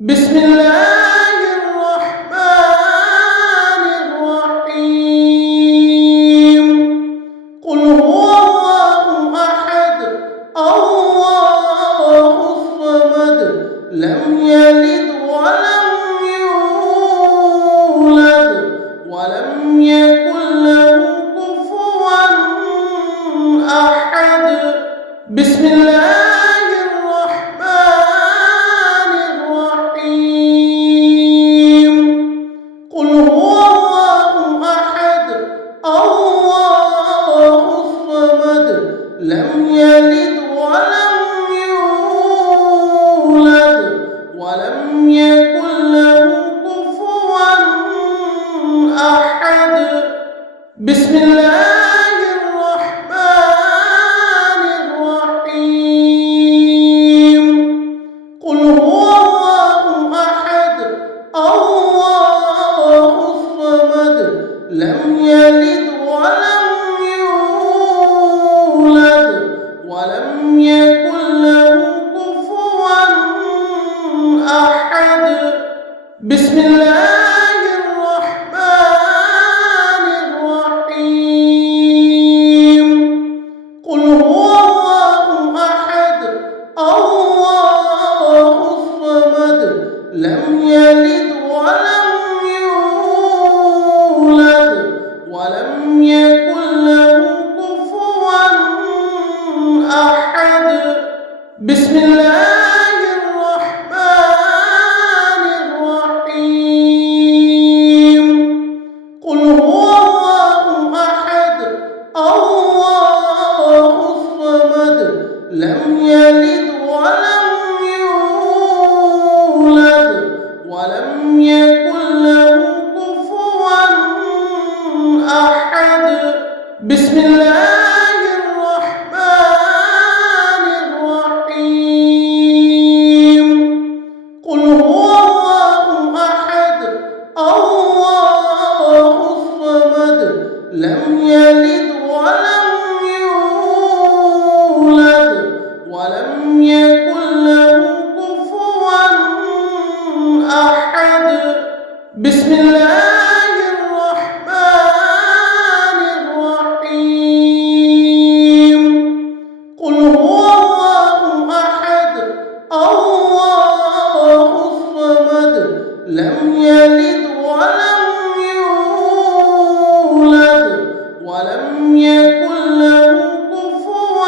بسم الله الرحمن الرحيم. قل هو الله أحد الله الصمد لم يلد ولم يولد ولم يكن له كفوا أحد. بسم الله لم يلد ولم يولد ولم يكن له كفوا أحد. بسم الله الرحمن الرحيم. قل هو الله أحد الله الصمد لم يلد ولم ولم يكن له كفوا أحد. بسم الله الرحمن الرحيم. قل هو الله أحد الله الصمد لم يلد ولم يولد ولم يكن له أحد. بسم الله الرحمن الرحيم. قل هو الله أحد الله الصمد لم يلد ولم يولد ولم يكن له كفوا أحد. بسم الله لم يلد ولم يولد ولم يكن له كفوا أحد. بسم الله الرحمن الرحيم. قل هو الله أحد الله الصمد لم يلد ولم ولم يكن له كفوا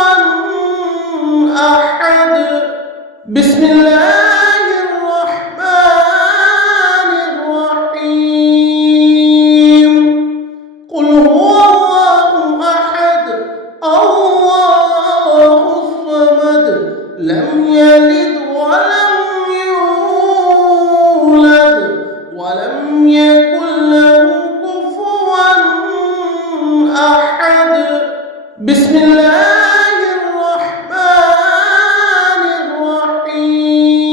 أحد. بسم الله الرحمن الرحيم. قل هو الله أحد الله الصمد لم يلد ولم يولد ولم يكن له أحد. بسم الله الرحمن الرحيم.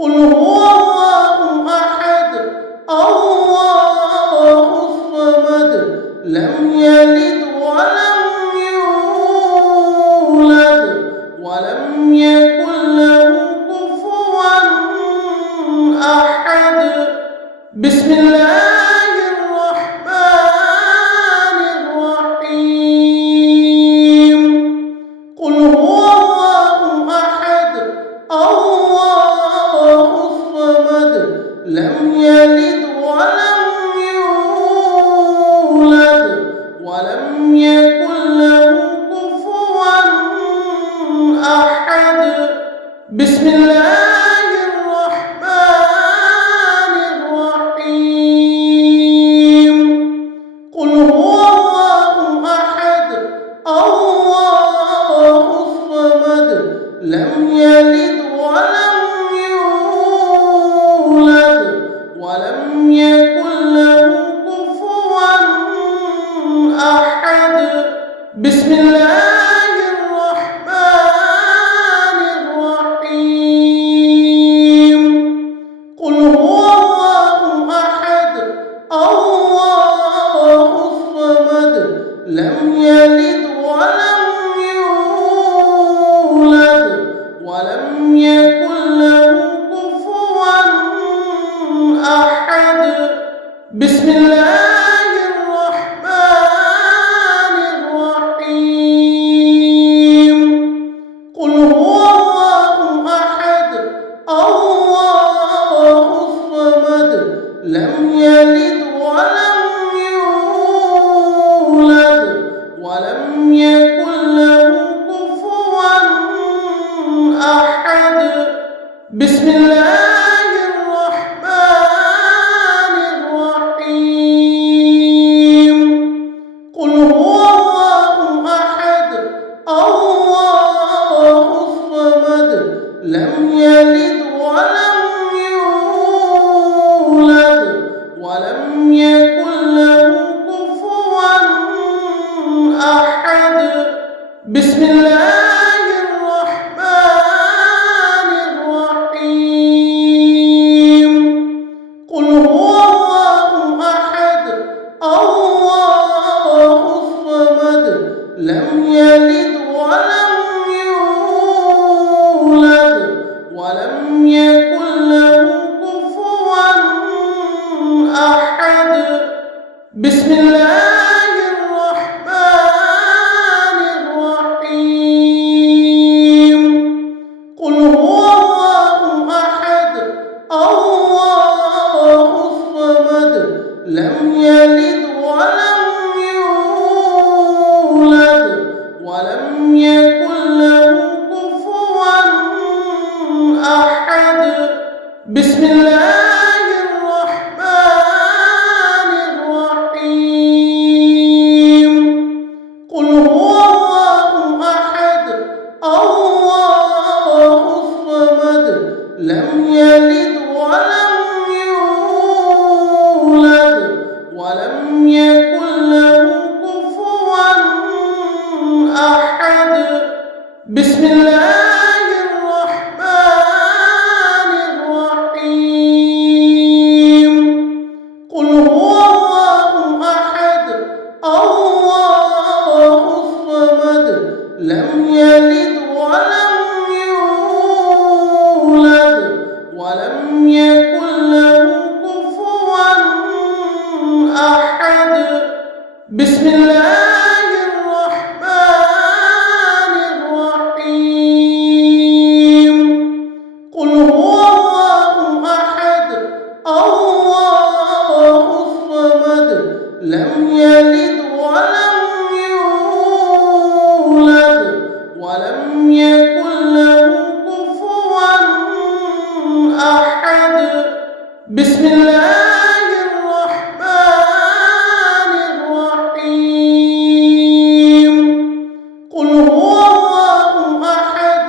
قل هو الله أحد الله الصمد لم يلد ولم يولد ولم يكن له كفوا أحد. بسم الله لم يلد ولم يولد ولم يكن له كفوا أحد. بسم الله الرحمن الرحيم. قل هو الله أحد الله الصمد لم يلد ولم ولم يكن له كفوا أحد. بسم الله الرحمن الرحيم. بسم الله الرحمن الرحيم قل هو الله أحد الله الصمد لم يلد ولم يولد ولم يكن له كفوا أحد بسم الله الرحمن الرحيم قل هو الله أحد الله الصمد لم يلد ولم يولد ولم يكن له كفوا أحد بسم الله الرحمن الرحيم قل هو الله أحد الله الصمد لم يلد ولم يولد ولم يكن له كفوا أحد بسم الله الرحمن الرحيم قل هو الله أحد الله الصمد لم يلد ولم يولد ولم يكن له كفوا أحد بسم الله الرحمن الرحيم قل هو الله أحد الله الصمد لم يلد ولم يولد ولم يكن له كفوا أحد بسم الله الرحمن الرحيم قل هو الله أحد الله الصمد لم يلد ولم يولد ولم يكن له كفوا أحد بسم الله الرحمن الرحيم قل هو الله أحد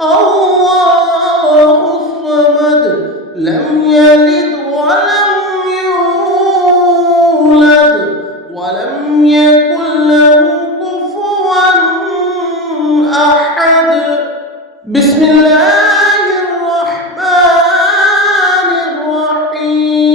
الله الصمد لم يلد ولم يولد ولم يكن له كفوا أحد بسم الله الرحمن الرحيم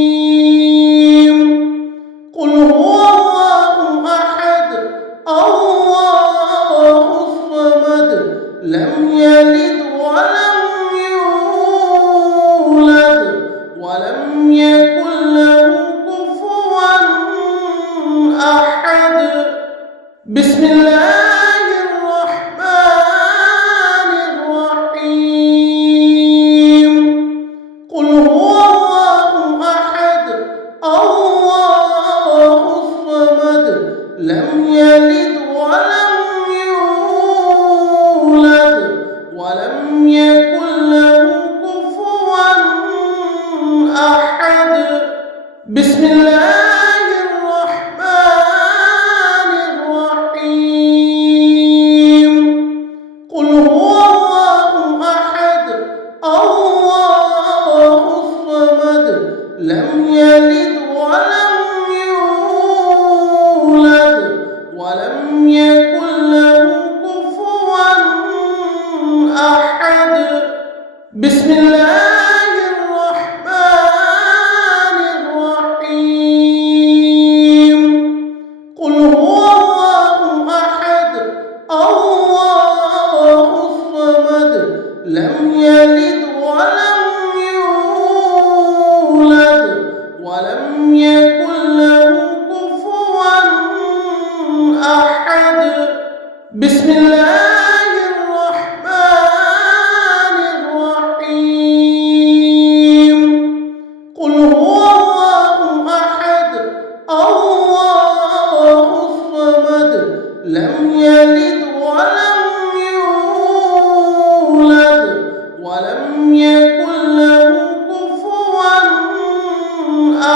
يكن له كفوا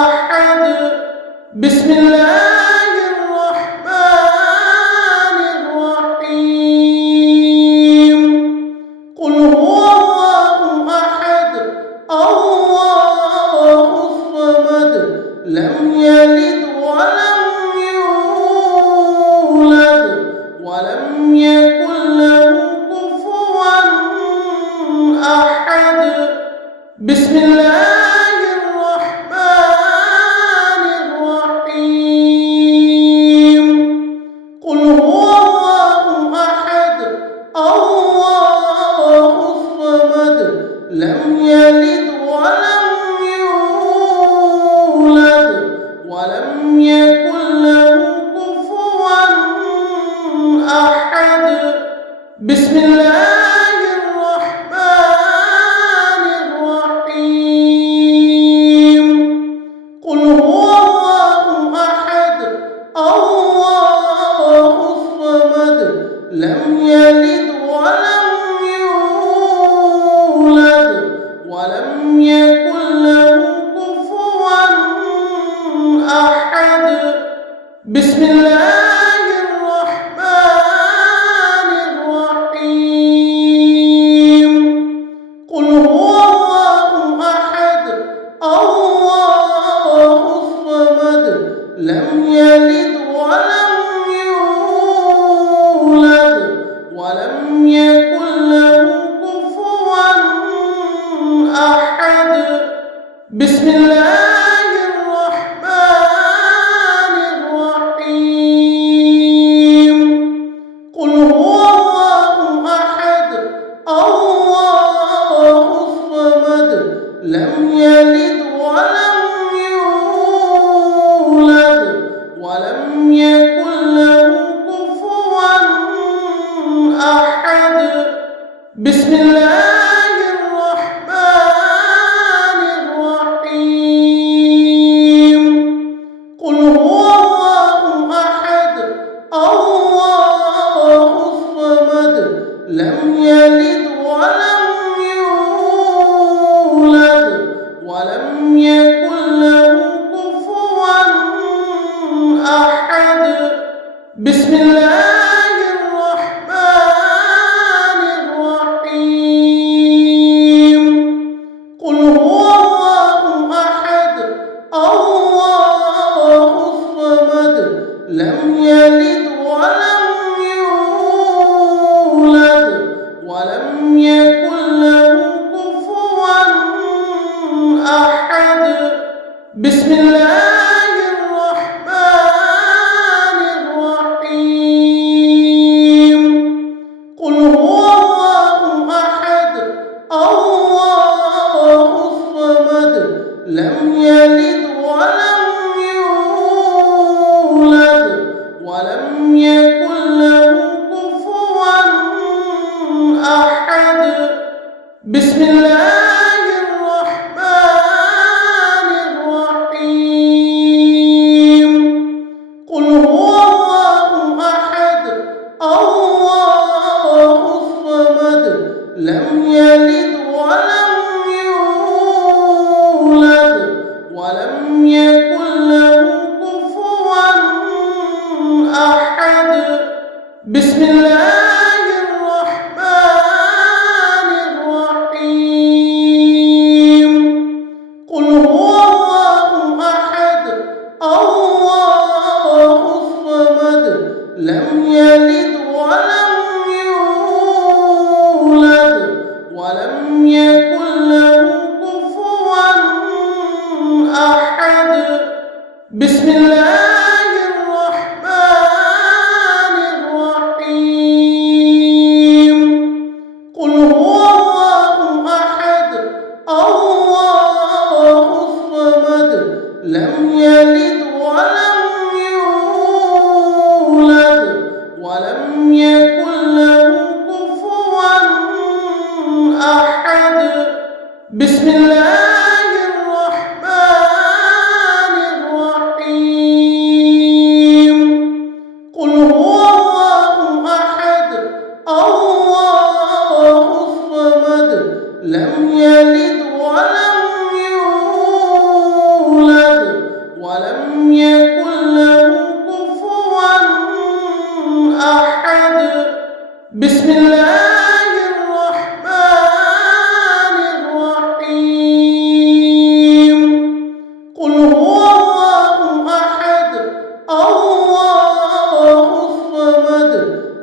أحد. بسم الله الرحمن الرحيم. قل هو الله أحد الله الصمد لم يلد ولم يولد ولم يكن له كفوا أحد. بسم الله الرحمن الرحيم. قل هو الله أحد الله الصمد لم يلد ولم يولد ولم يكن له كفوا أحد. بسم الله الرحمن الرحيم. قل هو الله أحد الله الصمد لم يلد ولم يولد ولم يكن له كفوا أحد. بسم الله الرحمن الرحيم. قل هو الله أحد الله الصمد لم يلد ولم يولد ولم يكن له كفوا أحد. بسم الله الرحمن الرحيم. قل هو الله أحد الله الصمد لم يلد ولم يولد ولم يكن له كفوا أحد. بسم الله الرحمن الرحيم. قل هو الله أحد الله الصمد لم يلد ولم يولد ولم يكن له كفوا أحد. بسم الله الرحمن الرحيم. قل هو الله أحد الله الصمد لم يلد ولم يولد ولم يكن له كفوا أحد. بسم الله الرحمن الرحيم. قل هو الله أحد الله الصمد لم يلد ولم يولد ولم يكن له كفوا أحد. بسم الله الرحمن الرحيم. قل هو الله أحد الله الصمد لم يلد ولم يولد ولم يكن له كفوا أحد. بسم الله الرحمن الرحيم. قل هو الله أحد الله الصمد لم يلد ولم يولد ولم يكن له كفوا أحد. بسم الله الرحمن الرحيم. قل هو الله أحد الله الصمد لم يلد ولم يولد ولم يكن له كفوا أحد. بسم الله الرحمن الرحيم. قل هو الله أحد الله الصمد لم يلد يلد ولم يولد ولم يكن له كفوا أحد. بسم الله الرحمن الرحيم. قل هو الله أحد الله الصمد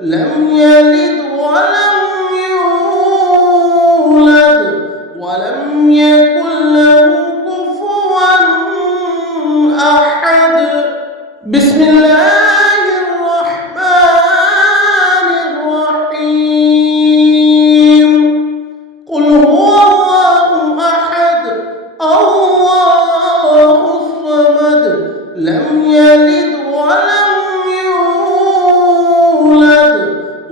لم يلد ولم يولد ولم يكن له كفوا أحد. بسم الله الرحمن الرحيم. قل هو الله أحد الله الصمد لم يلد ولم يولد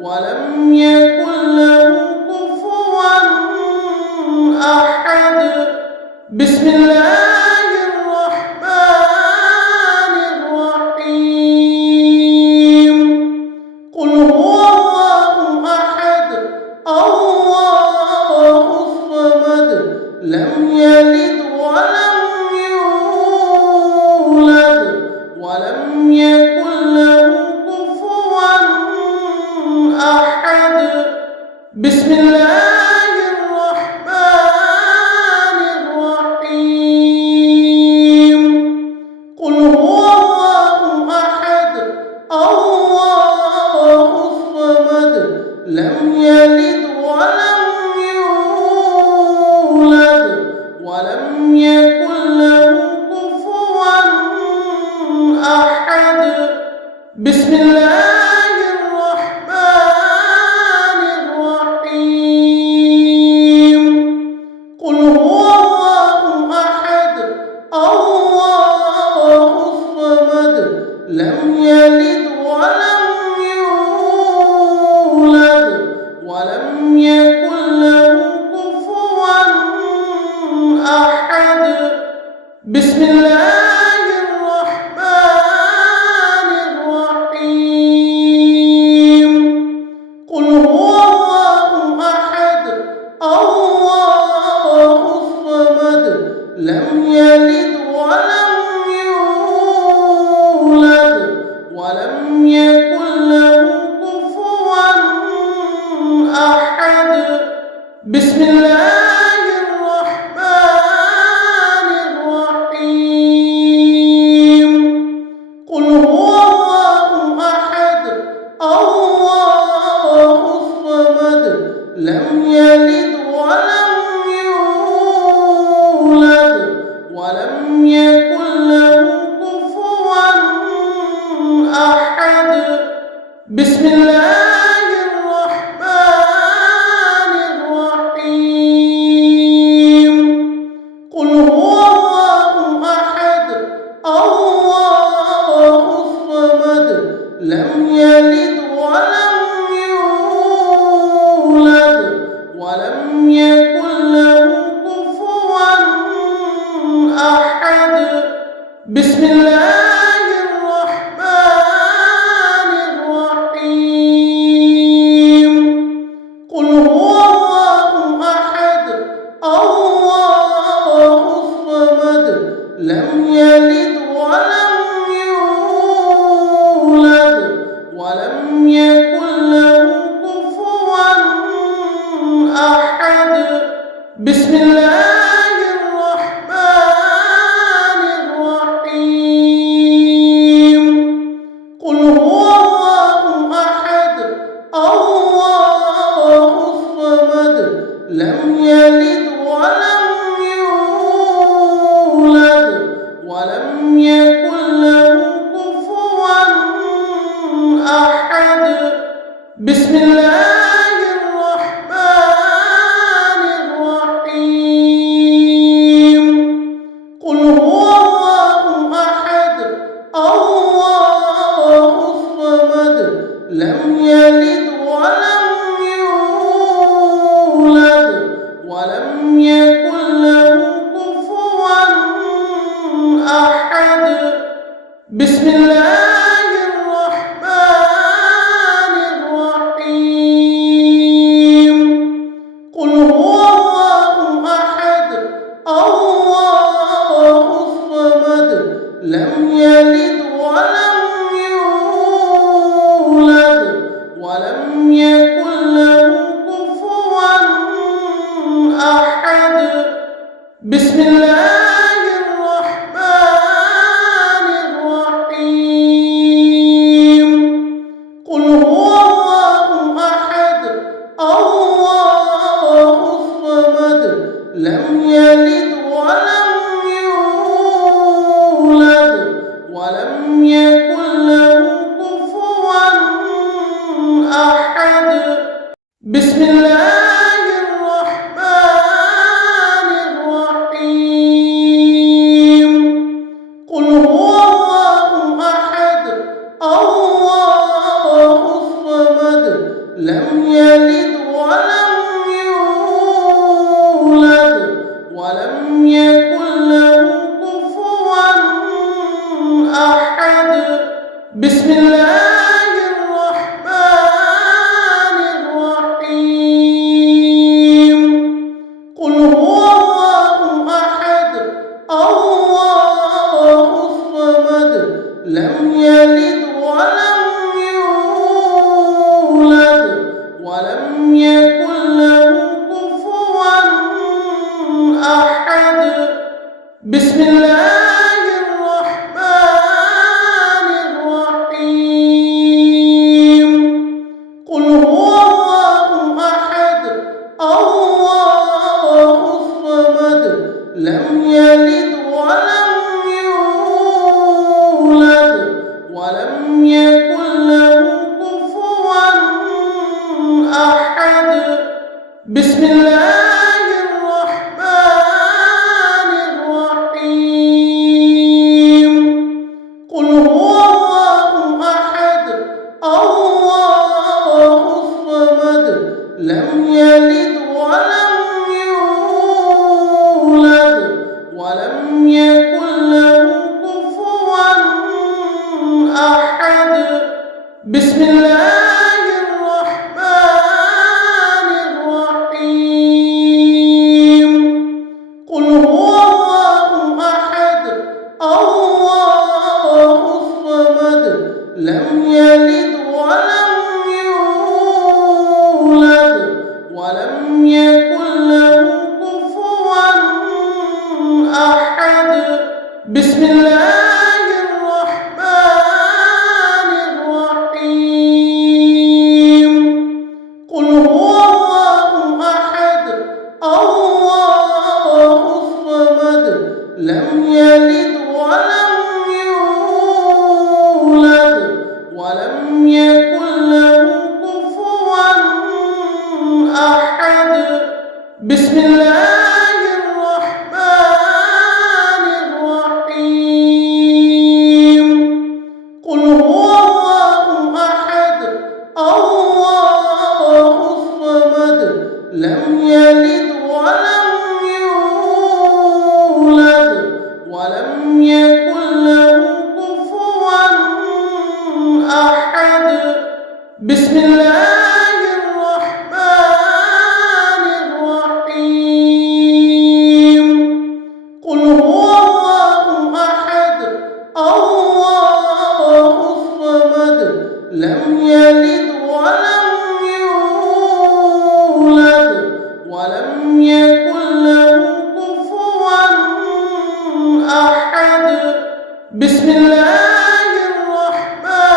ولم يكن له كفوا أحد. بسم الله الرحمن الرحيم. قل هو الله أحد الله الصمد لم يلد ولم يولد ولم يكن له كفوا أحد. بسم الله الرحمن الرحيم. قل هو الله أحد الله الصمد لم يلد ولم يولد ولم يكن له كفوا أحد. بسم الله الرحمن الرحيم. قل هو الله أحد الله الصمد لم يلد ولم يولد ولم يكن له كفوا أحد. بسم الله الرحمن الرحيم. قل هو الله أحد الله الصمد لم يلد ولم يولد ولم يكن له كفوا أحد. بسم الله الرحمن الرحيم. قل هو الله أحد الله الصمد لم يلد ولم يولد ولم يكن له كفوا أحد. بسم الله الرحمن الرحيم. قل هو الله أحد الله الصمد لم يلد ولم يولد ولم يكن له كفوا أحد. بسم الله الرحمن الرحيم. قل هو الله أحد الله الصمد لم يلد ولم يولد ولم يكن له كفوا أحد. بسم الله الرحمن الرحيم. قل هو الله أحد الله الصمد لم يلد ولم بسم الله الرحمن الرحيم قل هو الله أحد الله الصمد لم يلد ولم يولد ولم يكن له كفوا أحد بسم الله الرحمن الرحيم قل هو الله أحد الله الصمد لم يلد ولم يولد ولم يكن له كفوا أحد بسم الله الرحمن الرحيم قل هو الله أحد الله الصمد لم يلد ولم يولد ولم يكن له كفوا أحد بسم الله الرحمن الرحيم قل هو الله أحد الله الصمد لم يلد ولم يولد ولم يكن له كفوا أحد بسم الله الرحمن الرحيم قل هو الله أحد الله الصمد لم يلد ولم يولد ولم يكن له كفوا أحد بسم الله الرحمن الرحيم قل هو الله أحد الله الصمد لم يلد ولم يولد ولم يكن له كفوا أحد بسم الله الرحمن الرحيم قل هو الله أحد الله الصمد لم يلد ولم يولد ولم يكن له كفوا أحد بسم الله الرحمن الرحيم قل هو الله أحد الله الصمد لم يلد ولم يولد ولم يكن له كفوا أحد بسم الله الرحمن الرحيم قل هو الله أحد الله الصمد لم يلد ولم يولد ولم يكن له كفوا أحد بسم الله الرحمن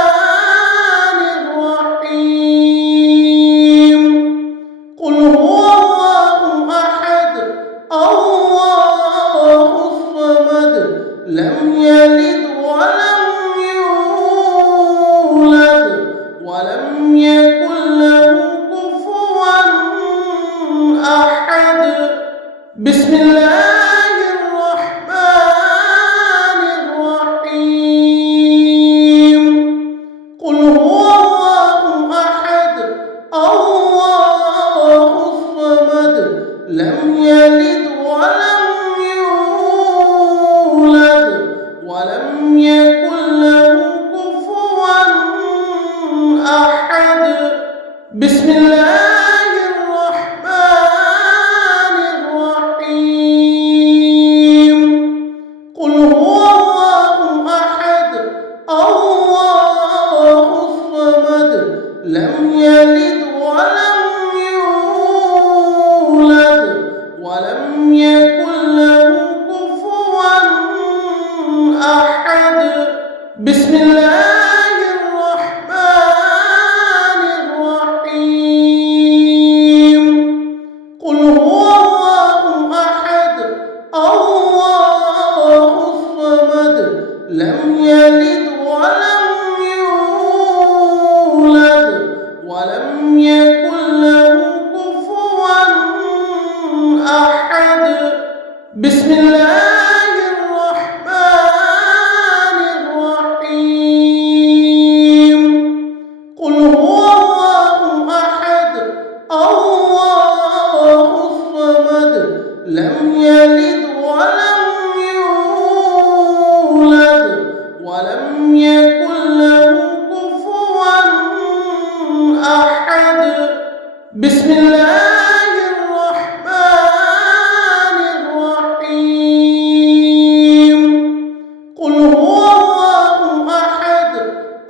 الرحيم قل هو الله أحد الله الصمد لم يلد ولم يولد ولم يكن له كفوا أحد بسم الله الرحمن الرحيم بسم الله الرحمن الرحيم قل هو الله أحد الله الصمد لم يلد ولم يولد ولم يكن له كفوا أحد بسم الله الرحمن الرحيم قل هو الله أحد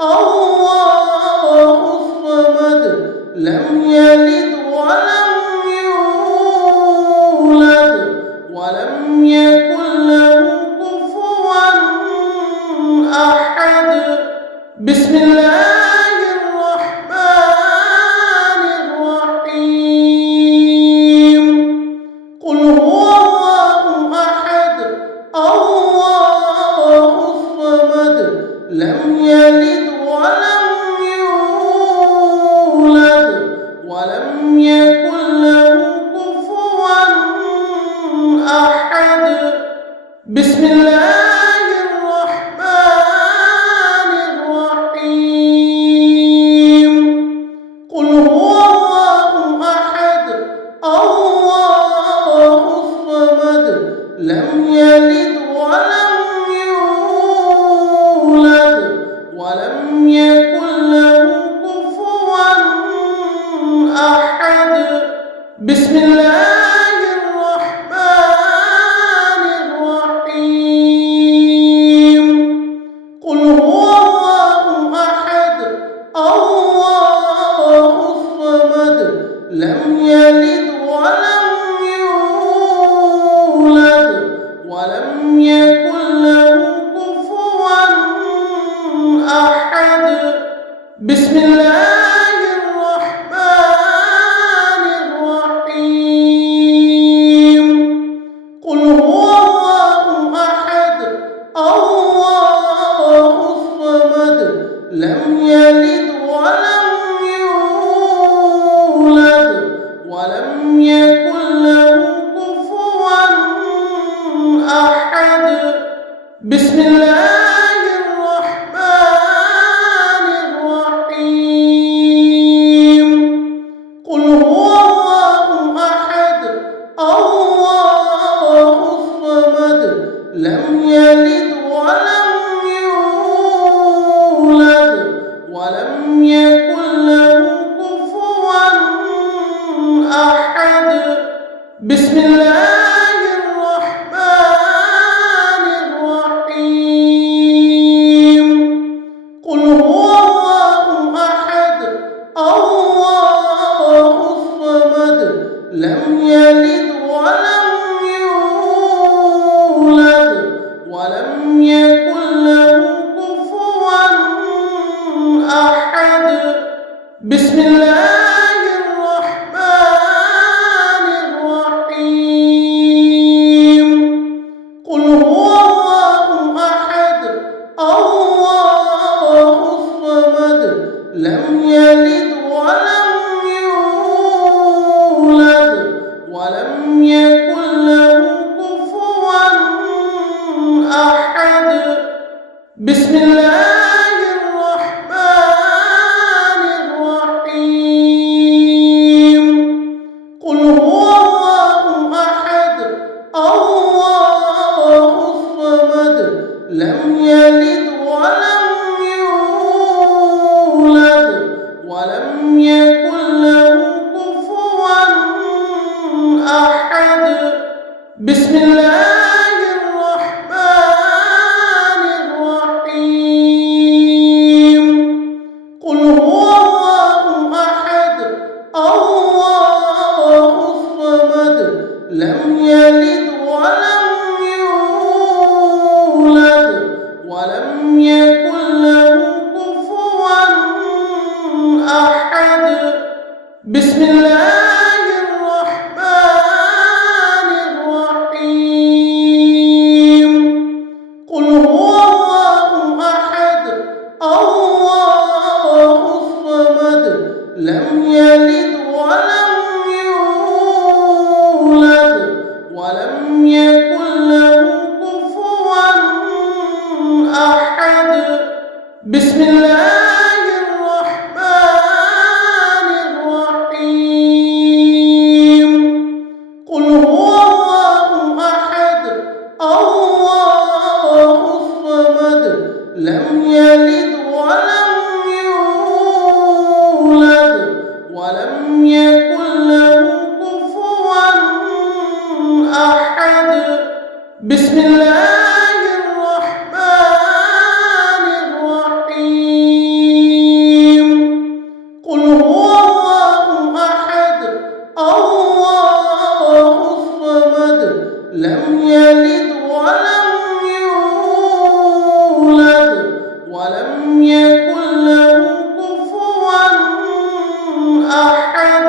الله الصمد لم يلد ولم يولد ولم يكن له كفوا أحد بسم الله الرحمن الرحيم قل هو الله أحد الله الصمد لم يلد ولم يولد ولم يكن له كفوا أحد بسم الله الرحمن الرحيم قل هو الله أحد الله الصمد لم يلد ولم يولد ولم يكن له كفوا أحد بسم الله الرحمن الرحيم قل هو الله أحد الله الصمد لم يلد ولم يولد ولم يكن له كفوا أحد بسم الله الرحمن الرحيم قل هو الله أحد الله الصمد لم يلد ولم يولد ولم يكن له كفوا أحد بسم الله الرحمن الرحيم قل هو الله أحد الله الصمد لم يلد ولم يولد ولم يكن له كفوا أحد بسم الله الرحمن الرحيم قل هو الله أحد الله الصمد لم يلد ولم يولد ولم يكن له كفوا أحد بسم الله الرحمن الرحيم قل هو الله أحد الله الصمد لم يلد ولم يولد ولم يكن له كفوا أحد بسم الله الرحمن الرحيم قل هو الله أحد الله الصمد لم يلد ولم يولد ولم يكن له كفوا أحد بسم الله الرحمن الرحيم قل هو الله أحد الله الصمد لم يلد ولم يولد ولم يكن له كفوا أحد بسم الله الرحمن الرحيم قل هو الله أحد الله الصمد لم يلد ولم يولد ولم يكن له كفوا أحد بسم الله الرحمن الرحيم قل هو الله أحد الله الصمد لم يلد ولم يولد ولم يكن له كفوا أحد بسم الله الرحمن الرحيم قل هو الله أحد الله الصمد لم يلد ولم يولد ولم يكن له كفوا أحد بسم الله الرحمن الرحيم يكن له كفوا أحد. بسم الله الرحمن الرحيم. قل هو الله أحد الله الصمد لم يلد ولم يولد ولم يكن له كفوا أحد. بسم الله الرحمن الرحيم. قل هو الله أحد الله الصمد لم يلد ولم يولد ولم يكن له كفوا أحد.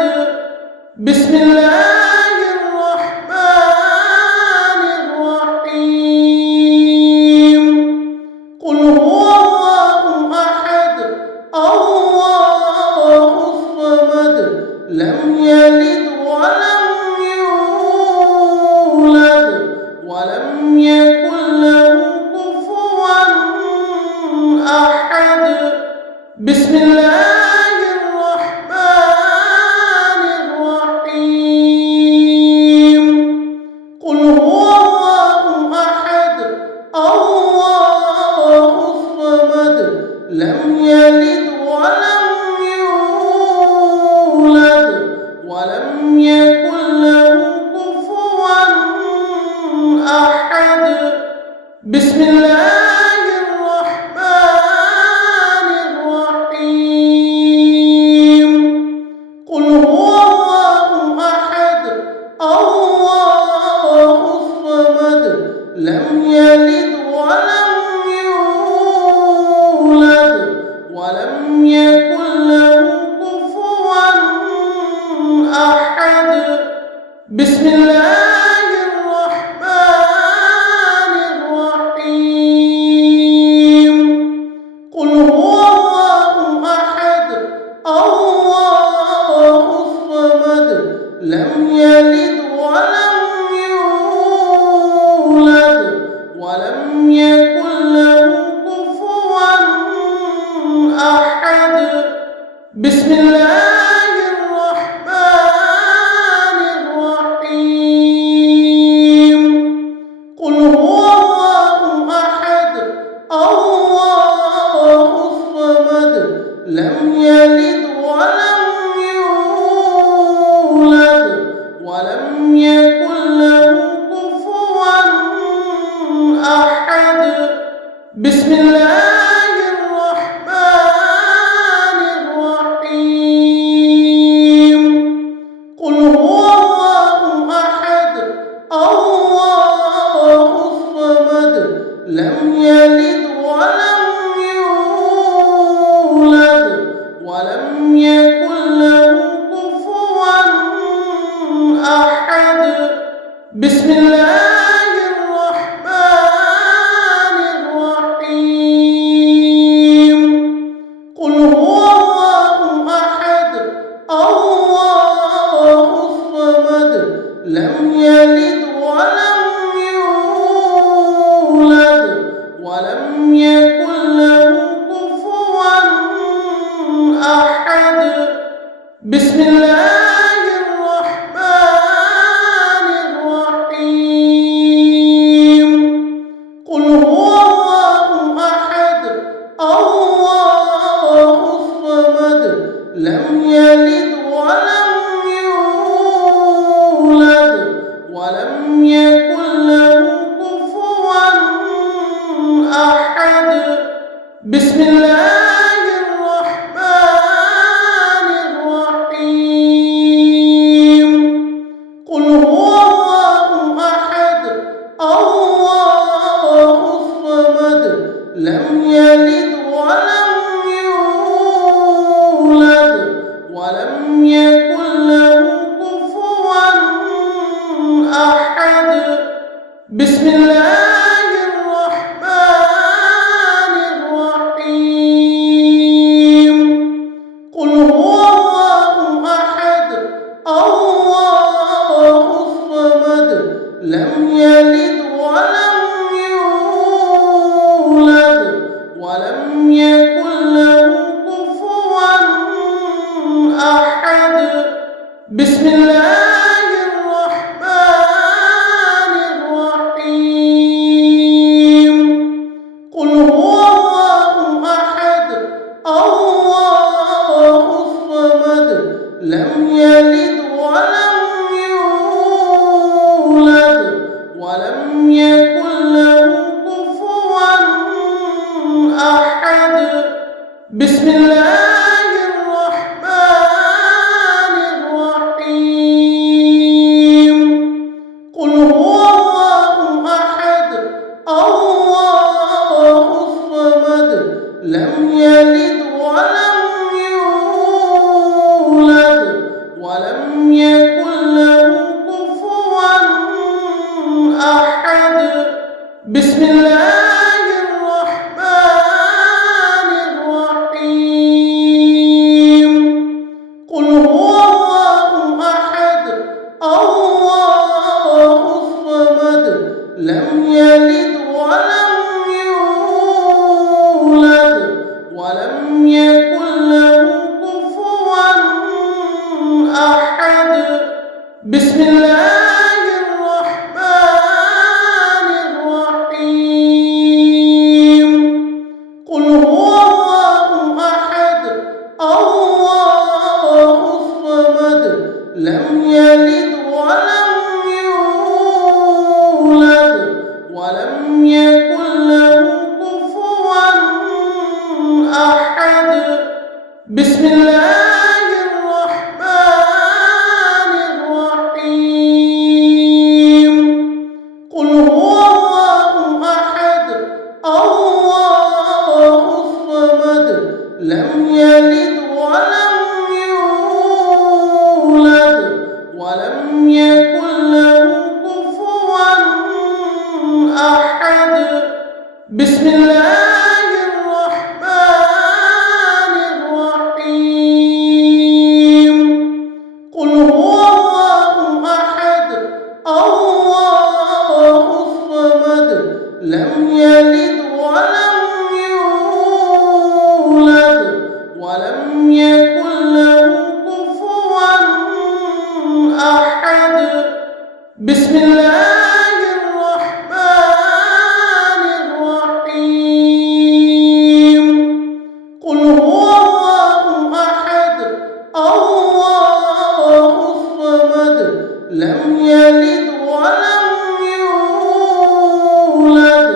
بسم الله الرحمن الرحيم. قل هو الله أحد الله الصمد لم يلد ولم يولد ولم يكن له كفوا أحد. بسم الله الرحمن الرحيم. قل هو الله أحد الله الصمد لم يلد ولم يولد ولم يكن له كفوا أحد. بسم الله الرحمن الرحيم. قل هو الله أحد الله الصمد لم يلد ولم يولد ولم يكن له كفوا أحد. بسم الله الرحمن الرحيم. قل هو الله أحد الله الصمد لم يلد ولم يولد ولم يكن له كفوا أحد. بسم الله الرحمن الرحيم. قل هو الله أحد الله الصمد لم يلد ولم يولد ولم يكن له كفوا أحد. بسم الله الرحمن الرحيم. قل هو الله أحد الله الصمد لم يلد ولم يولد ولم يكن له كفوا أحد. بسم الله الرحمن الرحيم. قل هو الله أحد الله الصمد لم يلد ولم يولد ولم يكن له كفوا أحد. بسم الله الرحمن الرحيم. قل هو الله أحد الله الصمد لم يلد ولم يولد ولم يكن له كفوا أحد. بسم الله الرحمن الرحيم. قل هو الله أحد الله الصمد لم يلد ولم يولد ولم يكن له كفوا أحد. بسم الله الرحمن الرحيم. قل هو الله أحد الله الصمد لم يلد يلد ولم يولد ولم يكن له كفوا أحد. بسم الله الرحمن الرحيم. قل هو الله أحد الله الصمد لم يلد ولم يولد ولم يكن له كفوا أحد. بسم الله الرحمن الرحيم. قل هو الله أحد الله الصمد لم يلد ولم يولد ولم يكن له كفوا أحد. بسم الله الرحمن الرحيم. قل هو الله أحد الله الصمد لم يلد ولم يولد ولم يكن له كفوا أحد. بسم الله الرحمن الرحيم. قل هو الله أحد الله الصمد لم يلد ولم يولد ولم يكن له كفوا أحد. بسم الله الرحمن الرحيم. قل هو الله أحد الله الصمد لم يلد ولم يولد ولم يكن له كفوا أحد. بسم الله الرحمن الرحيم. قل هو الله أحد الله الصمد لم يلد ولم يولد ولم يكن له كفوا أحد. بسم الله الرحمن الرحيم. قل هو الله أحد الله الصمد لم يلد ولم يولد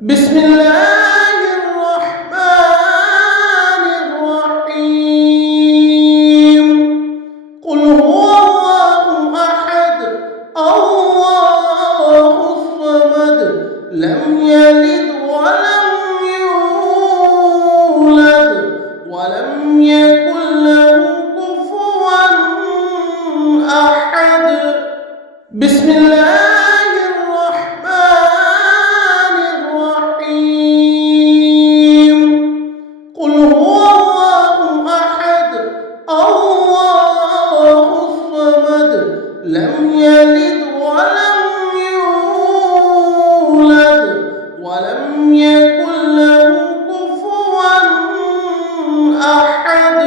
بسم الله الرحمن الرحيم قل هو الله أحد الله الصمد لم يلد ولم يولد ولم يكن له كفوا أحد بسم الله الرحمن الرحيم قل هو الله أحد الله الصمد لم يلد ولم يولد ولم يكن له كفوا أحد